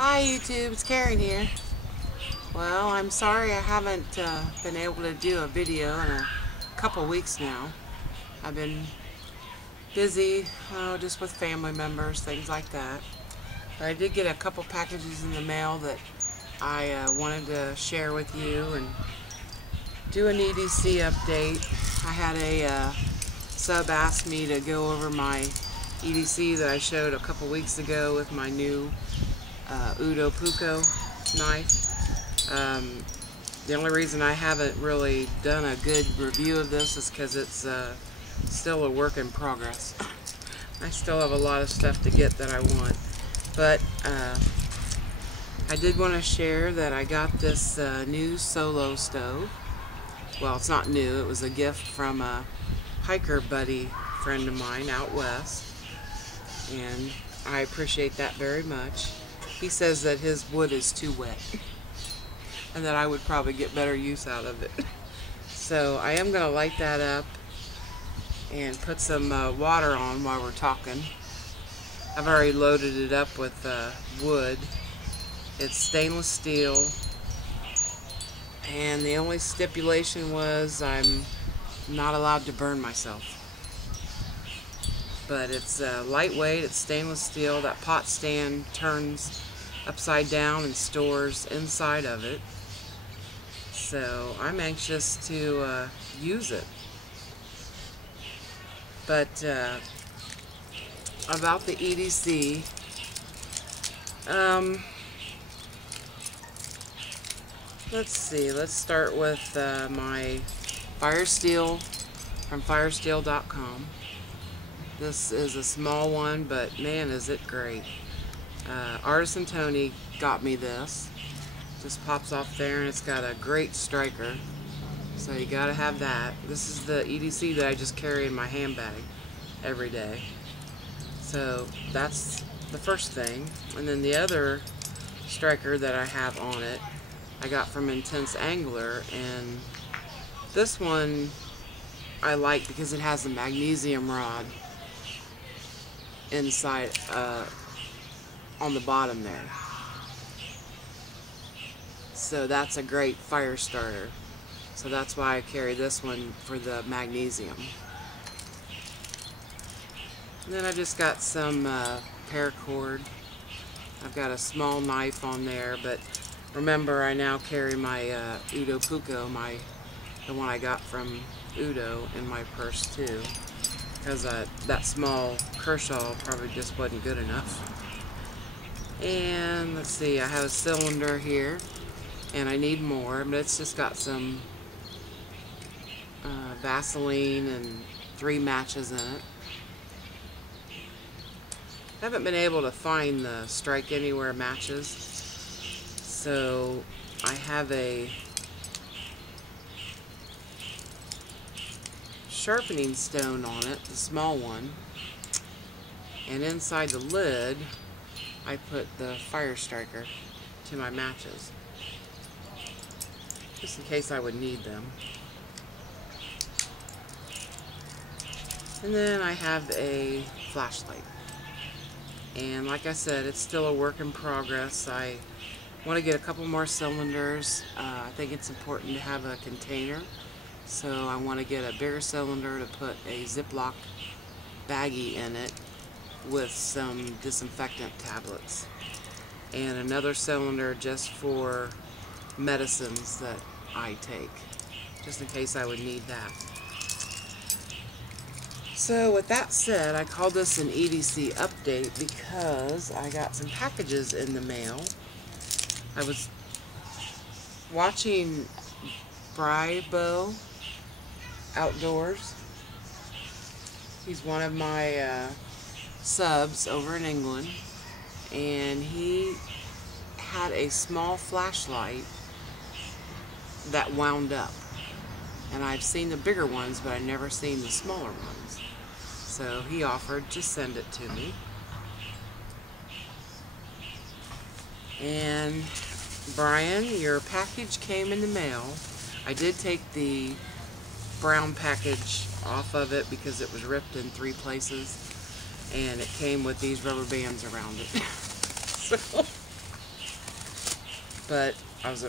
Hi YouTube, it's Karen here. Well, I'm sorry I haven't been able to do a video in a couple weeks now. I've been busy just with family members, things like that. But I did get a couple packages in the mail that I wanted to share with you and do an EDC update. I had a sub ask me to go over my EDC that I showed a couple weeks ago with my new Uddoss knife. The only reason I haven't really done a good review of this is because it's still a work in progress. I still have a lot of stuff to get that I want. But I did want to share that I got this new solo stove. Well, it's not new. It was a gift from a hiker buddy friend of mine out west. And I appreciate that very much. He says that his wood is too wet and that I would probably get better use out of it. So I am going to light that up and put some water on while we're talking. I've already loaded it up with wood. It's stainless steel, and the only stipulation was I'm not allowed to burn myself. But it's lightweight, it's stainless steel. That pot stand turns upside down and stores inside of it. So I'm anxious to use it. But about the EDC, let's see, let's start with my Fire Steel from firesteel.com. This is a small one, but man, is it great. Artisan Tony got me this. Just pops off there, and it's got a great striker, so you gotta have that. This is the EDC that I just carry in my handbag every day. So that's the first thing. And then the other striker that I have on it, I got from Intense Angler, and this one I like because it has a magnesium rod inside on the bottom there. So that's a great fire starter. So that's why I carry this one for the magnesium. And then I just got some paracord. I've got a small knife on there, but remember I now carry my Uddoss, the one I got from Uddoss, in my purse too. Because that small Kershaw probably just wasn't good enough. And let's see, I have a cylinder here, and I need more, but it's just got some Vaseline and 3 matches in it. I haven't been able to find the Strike Anywhere matches, so I have a sharpening stone on it, the small one, and inside the lid I put the fire striker to my matches, just in case I would need them. And then I have a flashlight, and like I said, it's still a work in progress. I want to get a couple more cylinders. I think it's important to have a container. So I want to get a bigger cylinder to put a Ziploc baggie in it with some disinfectant tablets. And another cylinder just for medicines that I take, just in case I would need that. So with that said, I called this an EDC update because I got some packages in the mail. I was watching bribooutdoors. He's one of my subs over in England, and he had a small flashlight that wound up. And I've seen the bigger ones, but I've never seen the smaller ones. So he offered to send it to me. And Brian, your package came in the mail. I did take the brown package off of it because it was ripped in 3 places, and it came with these rubber bands around it. So but I was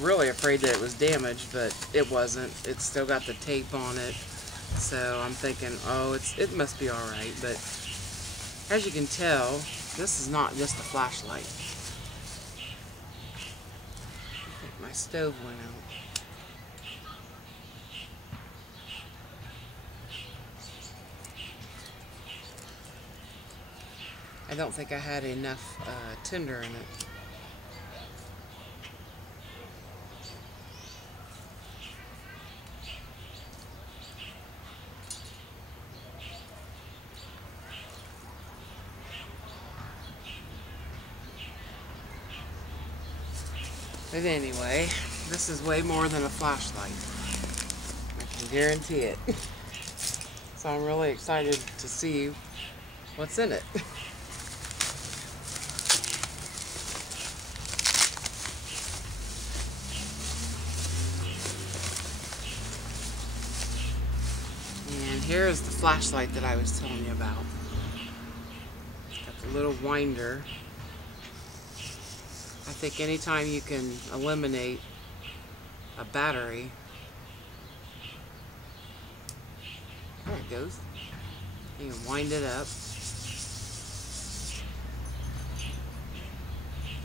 really afraid that it was damaged, but it wasn't. It's still got the tape on it, so I'm thinking, oh, it must be all right. But as you can tell, this is not just a flashlight. I think my stove went out. I don't think I had enough tinder in it. But anyway, this is way more than a flashlight. I can guarantee it. So I'm really excited to see what's in it. And here is the flashlight that I was telling you about. It's got the little winder. I think anytime you can eliminate a battery, there it goes. You can wind it up.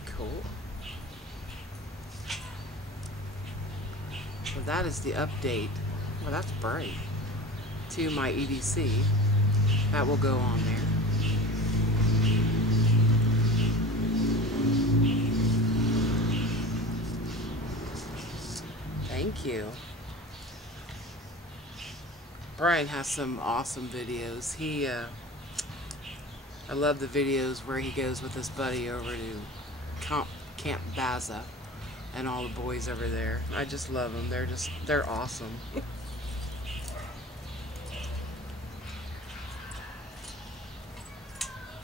Cool. So that is the update. Well, that's bright. To my EDC. That will go on there. Thank you. Brian has some awesome videos. I love the videos where he goes with his buddy over to Camp Baza and all the boys over there. I just love them. They're awesome.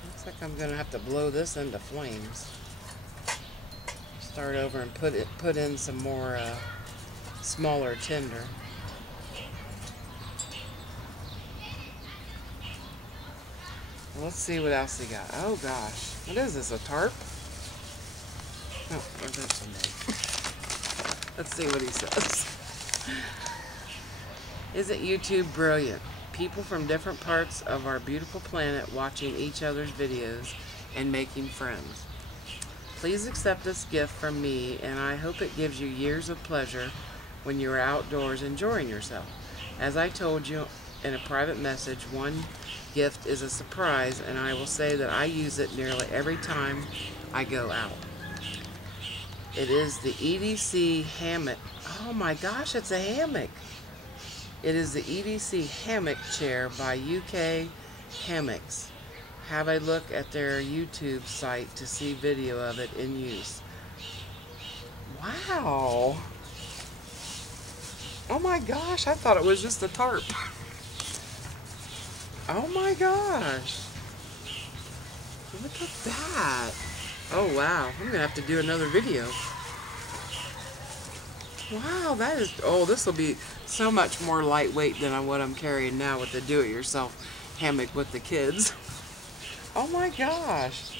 Looks like I'm gonna have to blow this into flames. Start over and put in some more smaller tinder. Well, let's see what else he got. Oh gosh, what is this? A tarp? Oh, there's some more. Let's see what he says. Isn't YouTube brilliant? People from different parts of our beautiful planet watching each other's videos and making friends. Please accept this gift from me, and I hope it gives you years of pleasure when you're outdoors enjoying yourself. As I told you in a private message, one gift is a surprise, and I will say that I use it nearly every time I go out. It is the EDC Hammock. Oh my gosh, it's a hammock. It is the EDC Hammock chair by UK Hammocks. Have a look at their YouTube site to see video of it in use. Wow. Oh my gosh, I thought it was just a tarp. Oh my gosh. Look at that. Oh wow, I'm going to have to do another video. Wow, that is, oh, this will be so much more lightweight than what I'm carrying now with the do-it-yourself hammock with the kids. Oh my gosh.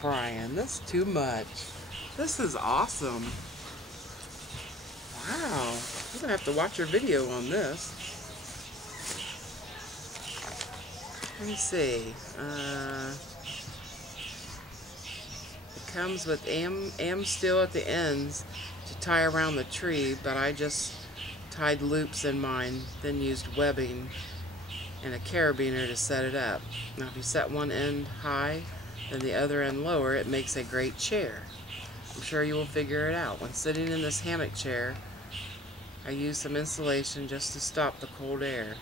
Brian, that's too much. This is awesome. Wow. I'm going to have to watch your video on this. Let me see. It comes with am steel at the ends to tie around the tree, but I just tied loops in mine, then used webbing and a carabiner to set it up. Now if you set one end high and the other end lower, it makes a great chair. I'm sure you will figure it out. When sitting in this hammock chair, I use some insulation just to stop the cold air.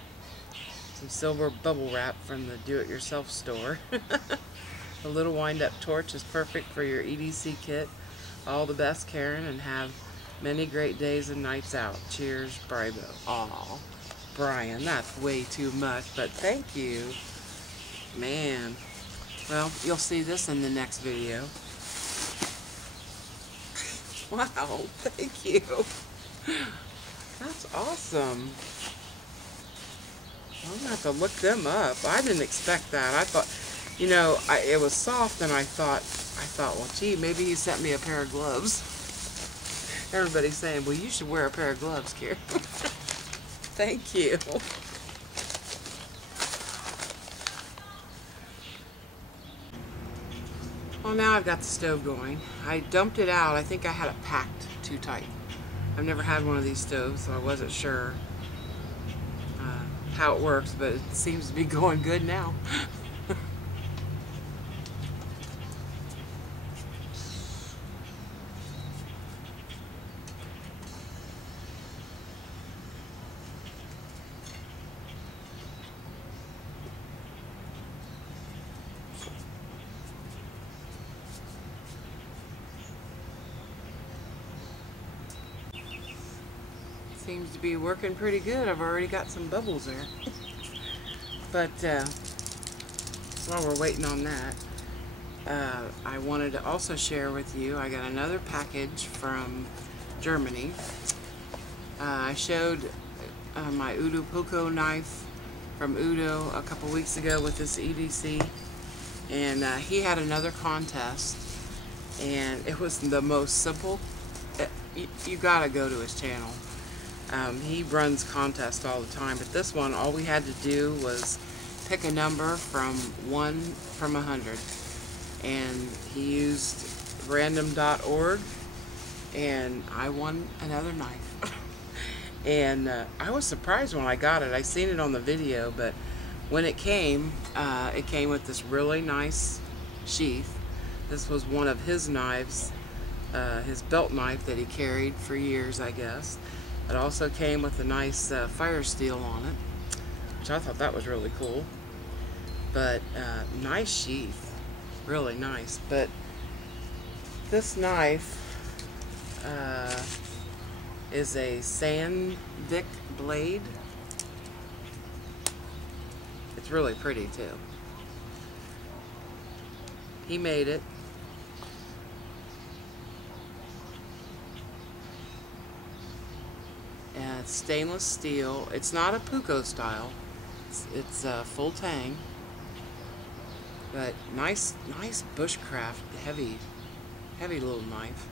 Some silver bubble wrap from the do-it-yourself store. A little wind-up torch is perfect for your EDC kit. All the best, Karen, and have many great days and nights out. Cheers, Bribo. Aw, Brian, that's way too much, but thank you. Man. Well, you'll see this in the next video. Wow, thank you. That's awesome. I'm going to have to look them up. I didn't expect that. I thought, you know, it was soft, and I thought, well, gee, maybe he sent me a pair of gloves. Everybody's saying, well, you should wear a pair of gloves, Karen. Thank you. Well, now I've got the stove going. I dumped it out. I think I had it packed too tight. I've never had one of these stoves, so I wasn't sure how it works, but it seems to be going good now. Seems to be working pretty good. I've already got some bubbles there. But while we're waiting on that, I wanted to also share with you, I got another package from Germany. I showed my Uddoss knife from Uddoss a couple weeks ago with this EDC, and he had another contest, and it was the most simple. You gotta go to his channel. He runs contests all the time, but this one, all we had to do was pick a number from 1 from 100, and he used random.org, and I won another knife. And I was surprised when I got it. I seen it on the video, but when it came with this really nice sheath. This was one of his knives, his belt knife that he carried for years, I guess. It also came with a nice fire steel on it, which I thought that was really cool. But nice sheath, really nice. But this knife is a Sandvik blade. It's really pretty too. He made it. And it's stainless steel. It's not a puko style. It's full tang. But nice bushcraft, heavy little knife.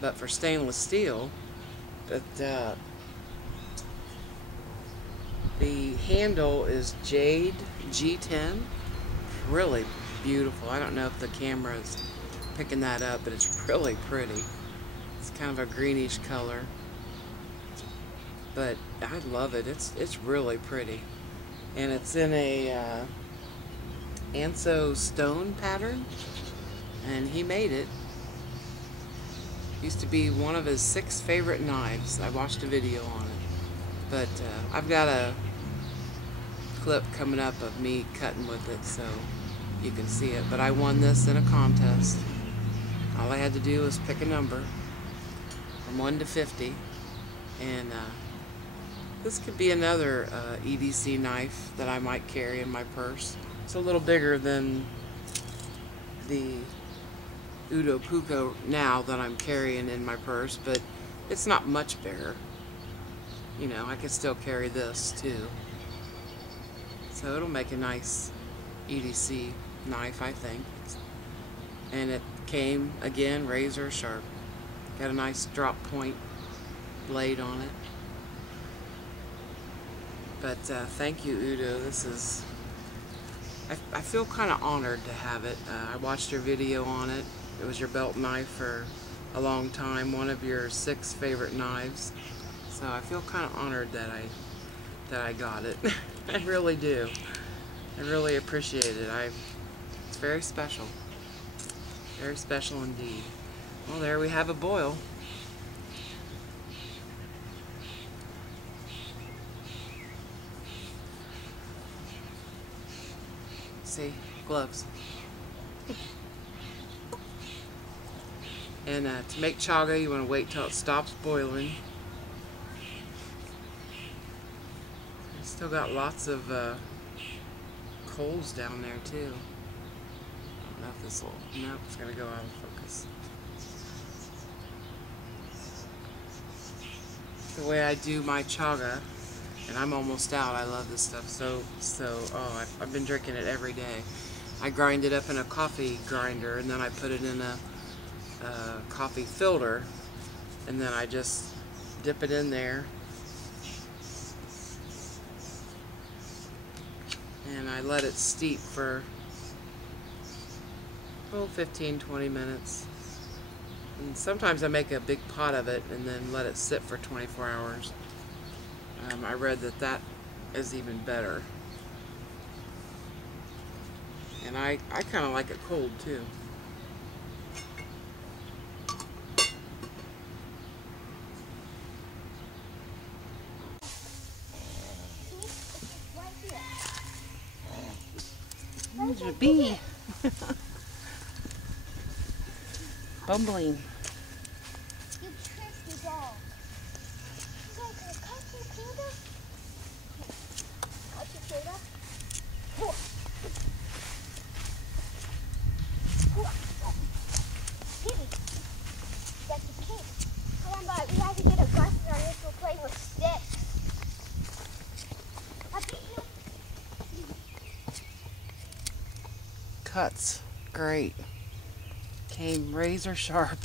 But for stainless steel, but the handle is Jade G10. Really beautiful. I don't know if the camera is picking that up, but it's really pretty. It's kind of a greenish color, but I love it. It's really pretty, and it's in a Anso stone pattern, and he made it. Used to be one of his 6 favorite knives. I watched a video on it, but I've got a clip coming up of me cutting with it so you can see it. But I won this in a contest. All I had to do was pick a number from 1 to 50, and this could be another EDC knife that I might carry in my purse. It's a little bigger than the Uddoss Puko now that I'm carrying in my purse, but it's not much bigger. You know, I could still carry this too. So it'll make a nice EDC knife, I think. And it came, again, razor sharp. Got a nice drop point blade on it. But thank you, Uddoss. This is... I feel kind of honored to have it. I watched your video on it. It was your belt knife for a long time, one of your 6 favorite knives. So I feel kind of honored that I got it. I really do. I really appreciate it. It's very special. Very special indeed. Well, there we have a boil. See, gloves. And to make chaga, you want to wait till it stops boiling. Still got lots of coals down there too. I don't know if this will... Nope, it's going to go out of focus. The way I do my chaga, and I'm almost out. I love this stuff. Oh, I've been drinking it every day. I grind it up in a coffee grinder, and then I put it in a coffee filter, and then I just dip it in there, and I let it steep for 15-20 minutes. And sometimes I make a big pot of it and then let it sit for 24 hours. I read that that is even better. And I kind of like it cold too. There's a bee. Bumbling. You tricked the dog. You guys gonna cut your finger? Cut your finger? Kitty, that's a kid. Come on, bud. We have to get a glasses on this. We're playing with sticks. I beat you. Cuts. Great. Came razor sharp.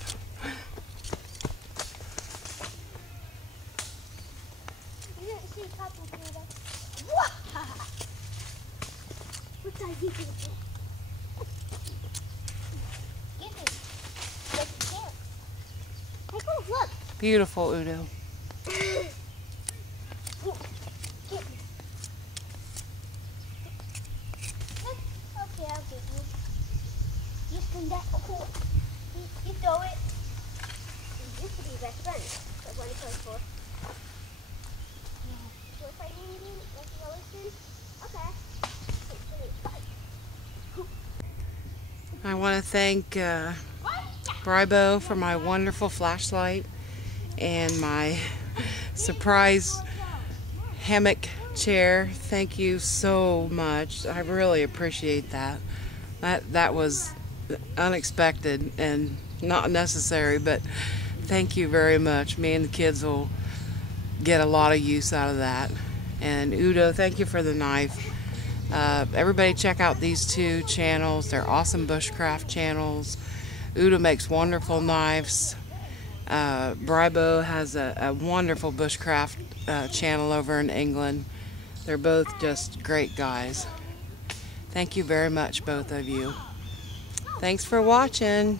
You didn't see cut your finger. What's that you do? Get me. Yes, you can. Hey, go look. Beautiful, Udo. Get me. Okay, I'll get you. You spin that. Oh, you throw it. We used to be best friends. That's what it's for. So if I need you, like you always do? Okay. I want to thank Bribo for my wonderful flashlight and my surprise hammock chair. Thank you so much. I really appreciate that. That was unexpected and not necessary, but thank you very much. Me and the kids will get a lot of use out of that. And Udo, thank you for the knife. Everybody check out these two channels. They're awesome bushcraft channels. Udo makes wonderful knives. Bribo has a wonderful bushcraft channel over in England. They're both just great guys. Thank you very much, both of you. Thanks for watching.